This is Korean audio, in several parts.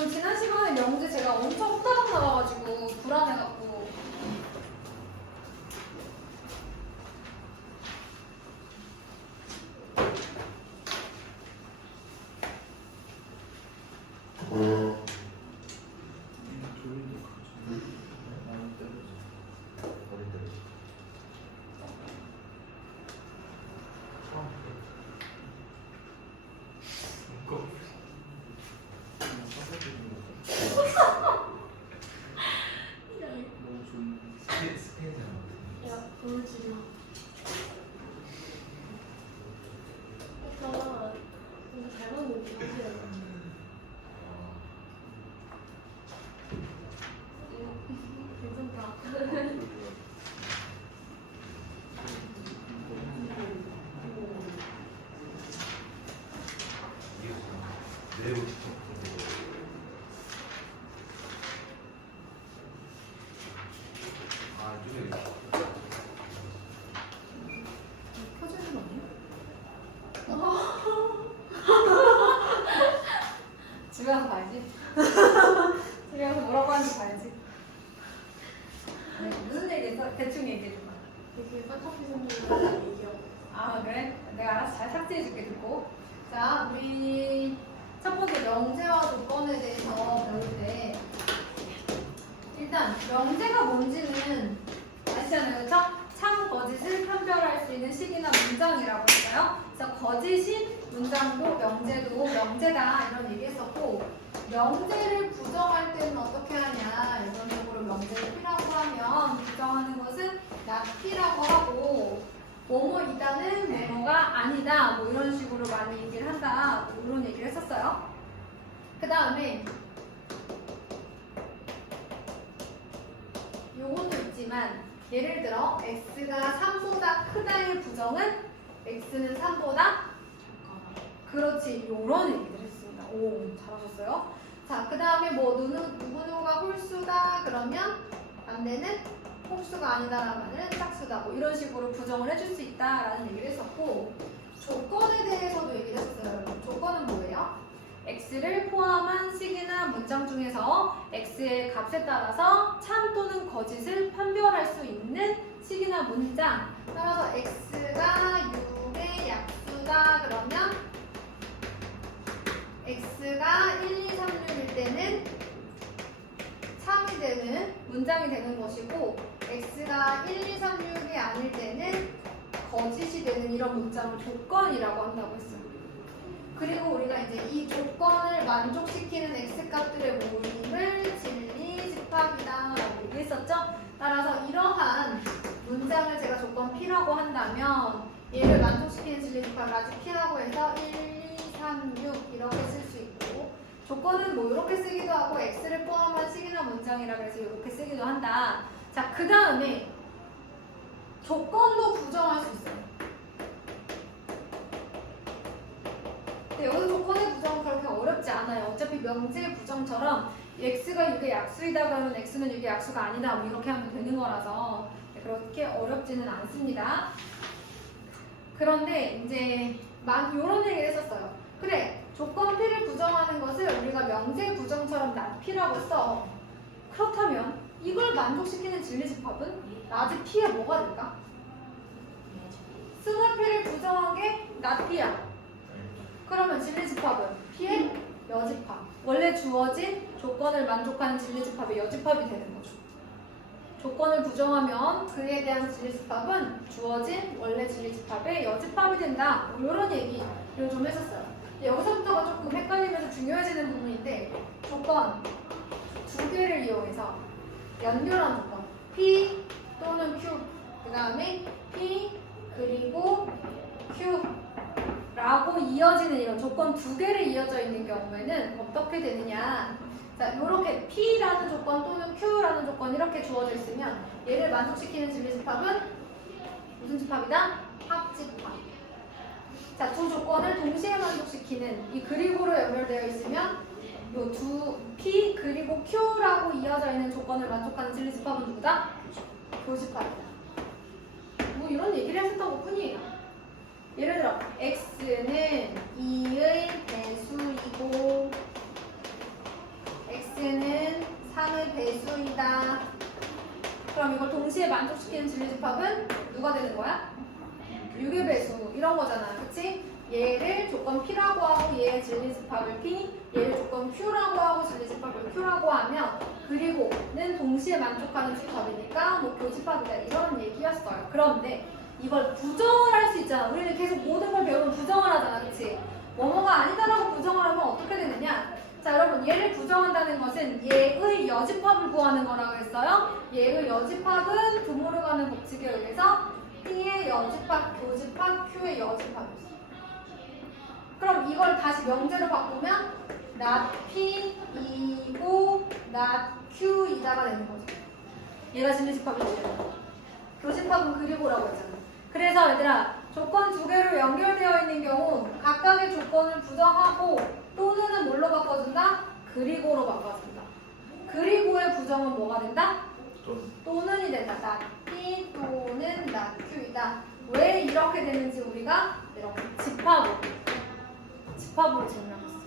그럼 지난 시간에 명제 제가 엄청 후다닥 나와가지고 불안해갖고 야, 보여주지 마. 오빠, 이거 잘 먹는 게 하세요. 괜찮다. 켜지는 거 아니야? 집에 가서 봐야지. 집에 가서 뭐라고 하는지 봐야지. 아니, 무슨 얘기했어? 대충 얘기해줘봐. 되게 빨갛게 생긴 얘기하고. 아 그래? 내가 알아서 잘 삭제해줄게 듣고. 자 우리 첫 번째 명제와 조건에 대해서 배울 때 일단 명제가 뭔지는 아시잖아요, 그렇죠? 참 거짓을 판별할 수 있는 식이나 문장이라고 했어요. 그래서 거짓인 문장도 명제도 명제다 이런 얘기했었고, 명제를 부정할 때는 어떻게 하냐, 일반적으로 명제를 P라고 하면 부정하는 것은 not P라고 하고, 뭐뭐이다는 뭐뭐가 아니다 뭐 이런 식으로 많이 얘기를 한다 뭐 이런 얘기를 했었어요. 그 다음에 요것도 있지만 예를 들어 x가 3보다 크다의 부정은 x는 3보다 그렇지 요런 얘기를 했습니다. 오 잘하셨어요. 자 그 다음에 뭐 누구누구가 홀수다 그러면 반대는 홀수가 아니다라면은 짝수다 뭐 이런 식으로 부정을 해줄 수 있다라는 얘기를 했었고, 조건에 대해서도 얘기를 했었어요. 여러분 조건은 뭐예요? x를 포함한 식이나 문장 중에서 x의 값에 따라서 참 또는 거짓을 판별할 수 있는 식이나 문장, 따라서 x가 6의 약수다 그러면 x가 1, 2, 3, 6일 때는 참이 되는 문장이 되는 것이고, x가 1, 2, 3, 6이 아닐 때는 거짓이 되는 이런 문장을 조건이라고 한다고 했어요. 그리고 우리가 이제 이 조건을 만족시키는 x값들의 모임을 진리 집합이다 라고 얘기했었죠. 따라서 이러한 문장을 제가 조건 P라고 한다면 얘를 만족시키는 진리 집합을 아직 P라고 해서 1, 2, 3, 6 이렇게 쓸 수 있고, 조건은 뭐 이렇게 쓰기도 하고 x를 포함한 식이나 문장이라 그래서 이렇게 쓰기도 한다. 자, 그 다음에 조건도 부정할 수 있어요. 근데 여기서 조건의 부정은 그렇게 어렵지 않아요. 어차피 명제의 부정처럼 x가 6의 약수이다 그러면 x는 6의 약수가 아니다 뭐 이렇게 하면 되는 거라서 그렇게 어렵지는 않습니다. 그런데 이제 이런 얘기를 했었어요. 그래, 조건 P를 부정하는 것을 우리가 명제 부정처럼 not P라고 써. 그렇다면 이걸 만족시키는 진리집합은 not P에 뭐가 될까? 스몰 P를 부정한 게 not P야. 그러면 진리집합은 P의 여집합. 원래 주어진 조건을 만족하는 진리집합의 여집합이 되는 거죠. 조건을 부정하면 그에 대한 진리집합은 주어진 원래 진리집합의 여집합이 된다. 뭐 이런 얘기를 좀 했었어요. 여기서부터가 조금 헷갈리면서 중요해지는 부분인데, 조건 두 개를 이용해서 연결한 조건 P 또는 Q, 그 다음에 P 그리고 Q 라고 이어지는 이런 조건 두 개를 이어져 있는 경우에는 어떻게 되느냐. 자, 이렇게 P라는 조건 또는 Q라는 조건 이렇게 주어져 있으면 얘를 만족시키는 진리집합은 무슨 집합이다? 합집합. 자, 두 조건을 동시에 만족시키는 이 그리고로 연결되어 있으면 이 두 P 그리고 Q라고 이어져 있는 조건을 만족하는 진리집합은 누구다? 교집합이다. 뭐 이런 얘기를 했었던 것 뿐이에요. 예를 들어 x는 2의 배수이고 배수이다. 그럼 이걸 동시에 만족시키는 진리집합은 누가 되는 거야? 6의 배수 이런 거잖아, 그치? 얘를 조건 P라고 하고 얘의 진리집합을 P, 얘를 조건 Q라고 하고 진리집합을 Q라고 하면 그리고는 동시에 만족하는 집합이니까 뭐 교집합이다 이런 얘기였어요. 그런데 이걸 부정을 할 수 있잖아. 우리는 계속 모든 걸 배우면 부정을 하잖아, 그치? 뭐뭐가 아니다라고 부정을 하면 어떻게 되느냐? 자, 여러분 얘를 부정한다는 것은 얘의 여집합을 구하는 거라고 했어요. 얘의 여집합은 부모로 가는 법칙에 의해서 P의 여집합, 교집합, Q의 여집합이었어. 그럼 이걸 다시 명제로 바꾸면 not P이고 not Q이다가 되는 거죠. 얘가 진리집합이죠. 교집합은 그리고라고 했잖아. 그래서 얘들아 조건 두 개로 연결되어 있는 경우 각각의 조건을 부정하고 또는은 뭘로 바꿔준다? 그리고로 바꿔준다. 그리고의 부정은 뭐가 된다? 또는이 된다. not P 또는 not Q이다. 왜 이렇게 되는지 우리가 이렇게 집합으로 증명했어.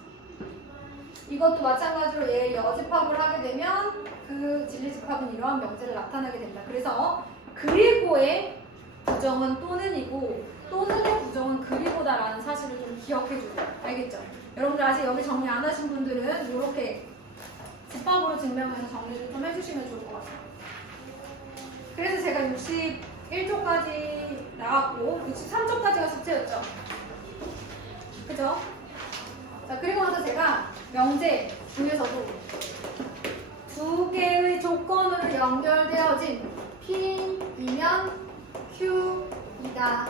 이것도 마찬가지로 얘 여집합을 하게 되면 그 진리집합은 이러한 명제를 나타나게 된다. 그래서 그리고의 부정은 또는이고 또는의 부정은 그리고다라는 사실을 좀 기억해주세요. 알겠죠? 여러분들 아직 여기 정리 안 하신 분들은 이렇게 집합으로 증명해서 정리를 좀 해주시면 좋을 것 같아요. 그래서 제가 61조까지 나왔고 63조까지가 숙제였죠. 그죠? 자, 그리고 나서 제가 명제 중에서도 두 개의 조건으로 연결되어진 P이면 Q이다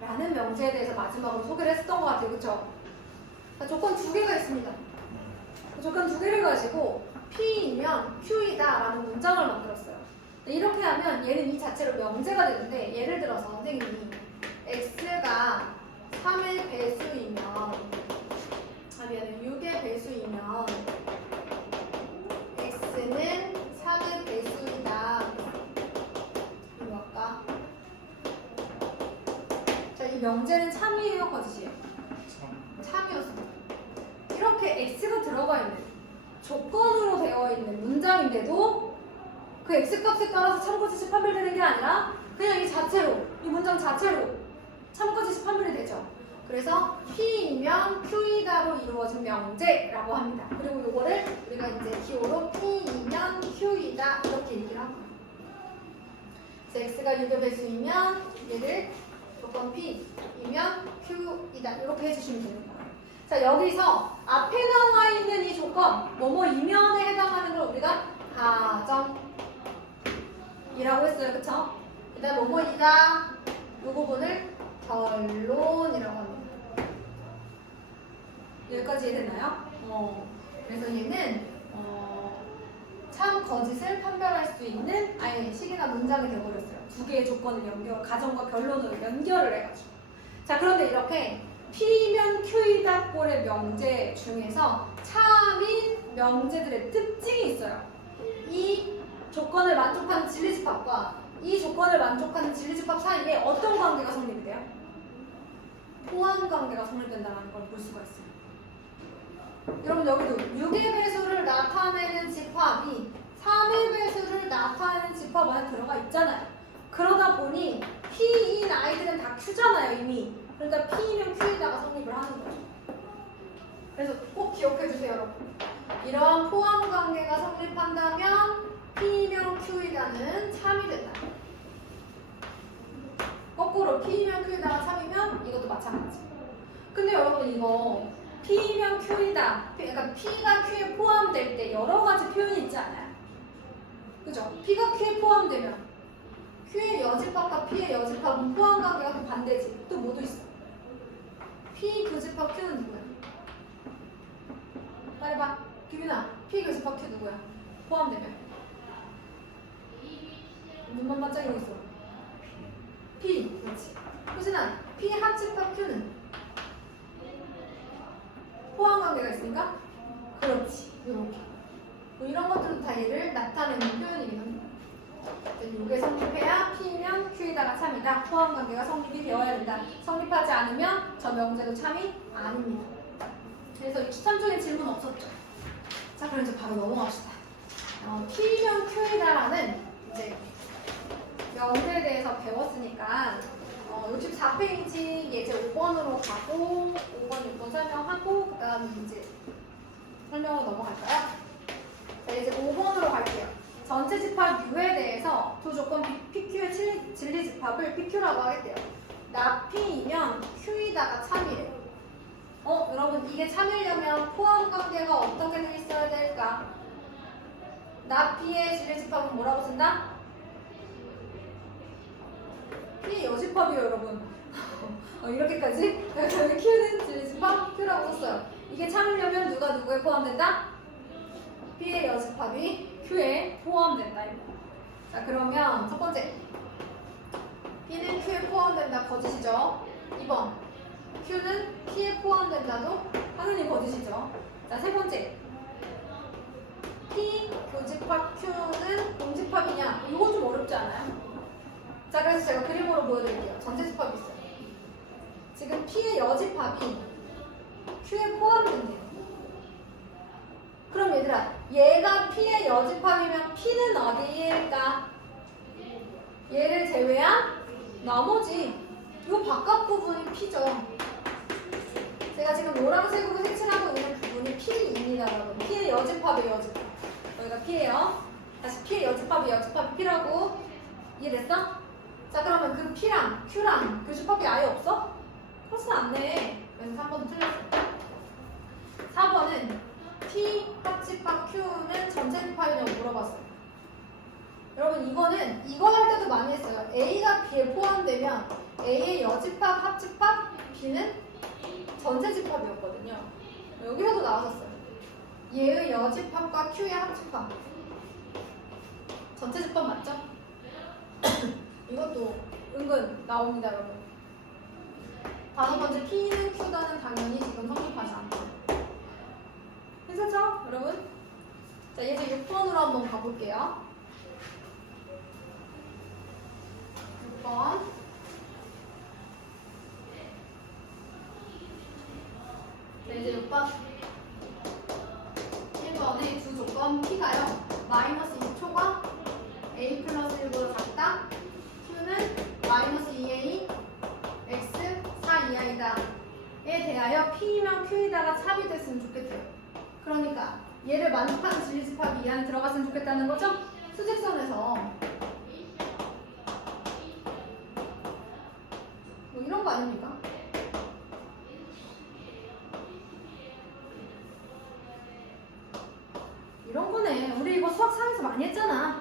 라는 명제에 대해서 마지막으로 소개를 했었던 것 같아요. 그쵸? 자, 조건 두 개가 있습니다. 조건 두 개를 가지고 P이면 Q이다 라는 문장을 만들었어요. 이렇게 하면 얘는 이 자체로 명제가 되는데 예를 들어서 선생님이 X가 3의 배수이면 미안해 6의 배수이면 X는 3의 배수이다. 이거 할까? 자, 이 명제는 참이에요, 거짓이에요? 참이었습니다. 이렇게 X가 들어가 있는 조건으로 되어 있는 문장인데도 그 X값에 따라서 참고지시 판별되는 게 아니라 그냥 이 자체로, 이 문장 자체로 참고지시 판별이 되죠. 그래서 P이면 Q이다로 이루어진 명제라고 합니다. 그리고 이거를 우리가 이제 기호로 P이면 Q이다 이렇게 얘기를 한 거예요. 그래서 X가 6의 배수이면 얘를 조건 P이면 Q이다 이렇게 해주시면 되는 거예요. 자, 여기서 앞에 나와 있는 이 조건 뭐뭐 이면에 해당하는 걸 우리가 가정이라고 했어요. 그쵸? 그 다음 뭐뭐이다 이 부분을 결론이라고 합니다. 여기까지 이해됐나요? 그래서 얘는 참 거짓을 판별할 수 있는 아예 식이나 문장이 되어버렸어요. 두 개의 조건을 가정과 결론으로 연결을 해가지고. 자, 그런데 이렇게 P면 Q이다 꼴의 명제 중에서 참인 명제들의 특징이 있어요. 이 조건을 만족하는 진리집합과 이 조건을 만족하는 진리집합 사이에 어떤 관계가 성립이 돼요? 포함 관계가 성립된다는 걸 볼 수가 있어요. 여러분 여기도 6의 배수를 나타내는 집합이 3의 배수를 나타내는 집합 안에 들어가 있잖아요. 그러다 보니 P인 아이들은 다 Q잖아요 이미. 그러니까 P면 Q에다가 성립을 하는 거죠. 그래서 꼭 기억해 주세요 여러분. 이러한 포함 관계가 성립한다면 P면 Q이다는 참이 된다. 거꾸로 P면 Q이다가 참이면 이것도 마찬가지. 근데 여러분 이거 P면 Q이다. 그러니까 P가 Q에 포함될 때 여러 가지 표현이 있지 않아요? 그죠? P가 Q에 포함되면 Q의 여집합과 P의 여집합은 포함 관계가 그 반대지. 또 뭐도 있어? P 교집합 Q는 누구야? 말해봐. 기빈아, P 교집합 Q 누구야? 포함되면 눈만 반짝이고 있어. P, 그렇지. 효진아, P 합집합 Q는 포함 관계가 있으니까? 그렇지. 이렇게. 뭐 이런 것들도 다 얘를 나타내는 표현이긴 합니다. 이게 성립해야 P면 Q이다가 참이다. 포함 관계가 성립이 되어야 된다. 성립하지 않으면 저 명제도 참이 아닙니다. 그래서 63쪽에 질문 없었죠. 자, 그럼 이제 바로 넘어갑시다. P면 Q이다라는 이제 명세에 대해서 배웠으니까 64페이지 예제 5번으로 가고 5번, 6번 설명하고 그 다음 이제 설명으로 넘어갈까요? 자, 이제 5번으로 갈게요. 전체 집합 U에 대해서 두 조건 PQ의 진리 집합을 PQ라고 하겠대요. 나 P이면 Q이다가 참이래. 여러분 이게 참이려면 포함 관계가 어떻게 돼 있어야 될까? 나 P의 진리 집합은 뭐라고 쓴다? P의 여집합이에요, 여러분. 이렇게까지? 저희 Q는 진리 집합 Q라고 썼어요. 이게 참이려면 누가 누구에 포함된다? P의 여집합이 Q에 포함된다. 자, 그러면 첫 번째 P는 Q에 포함된다. 거짓이죠. 2번 Q는 P에 포함된다도 당연히 거짓이죠. 자, 세 번째 P 교집합 Q는 공집합이냐? 이거 좀 어렵지 않아요? 자, 그래서 제가 그림으로 보여드릴게요. 전체 집합이 있어요. 지금 P의 여집합이 Q에 포함된대요. 그럼 얘들아, 얘가 P의 여집합이면 P는 어디일까? 얘를 제외한 나머지 이 바깥 부분이 P죠. 제가 지금 노란색으로 색칠하고 있는 부분이 P입니다, 여러분. P의 여집합이에요, 여집합. 여기가 P예요. 다시 P의 여집합이 P라고. 이해됐어? 자, 그러면 그 P랑 Q랑 교집합이 아예 없어? 그렇진 않네. 그래서 3번은 틀렸어. 4번은 P 합집합 Q는 전체 집합이냐고 물어봤어요. 여러분 이거 할 때도 많이 했어요. A가 B에 포함되면 A의 여집합, 합집합, B는 전체 집합이었거든요. 여기서도 나왔었어요. 얘의 여집합과 Q의 합집합. 전체 집합 맞죠? 이것도 은근 나옵니다, 여러분. 다섯 번째 P는 Q다는 당연히 지금 성립하지 않죠. 괜찮죠, 여러분? 자, 이제 6번으로 한번 가볼게요. 6번. 자, 이제 6번. 1번의 두 조건 P가요. 마이너스 2초가 A 플러스 1보다 작다. Q는 마이너스 2A X 4 이하이다. 에 대하여 P면 Q이다가 삽입됐으면 좋겠대요. 그러니까 얘를 만족하는 진리집합이 이 안에 들어갔으면 좋겠다는 거죠? 수직선에서 뭐 이런 거 아닙니까? 이런 거네. 우리 이거 수학 3에서 많이 했잖아.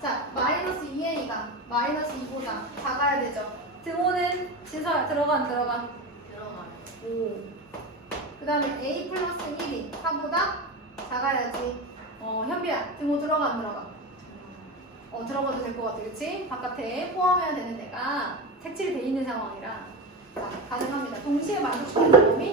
자, 마이너스 2a가 마이너스 2보다 작아야 되죠. 등호는 진서야 들어가 안 들어가? 들어가. 오. 그 다음에 a 플러스 1이 4보다 작아야지. 현비야 등호 들어가 안 들어가? 들어가도 될 것 같아. 그치? 바깥에 포함해야 되는 데가 색칠이 돼 있는 상황이라 자, 가능합니다. 동시에 만족시키는 범위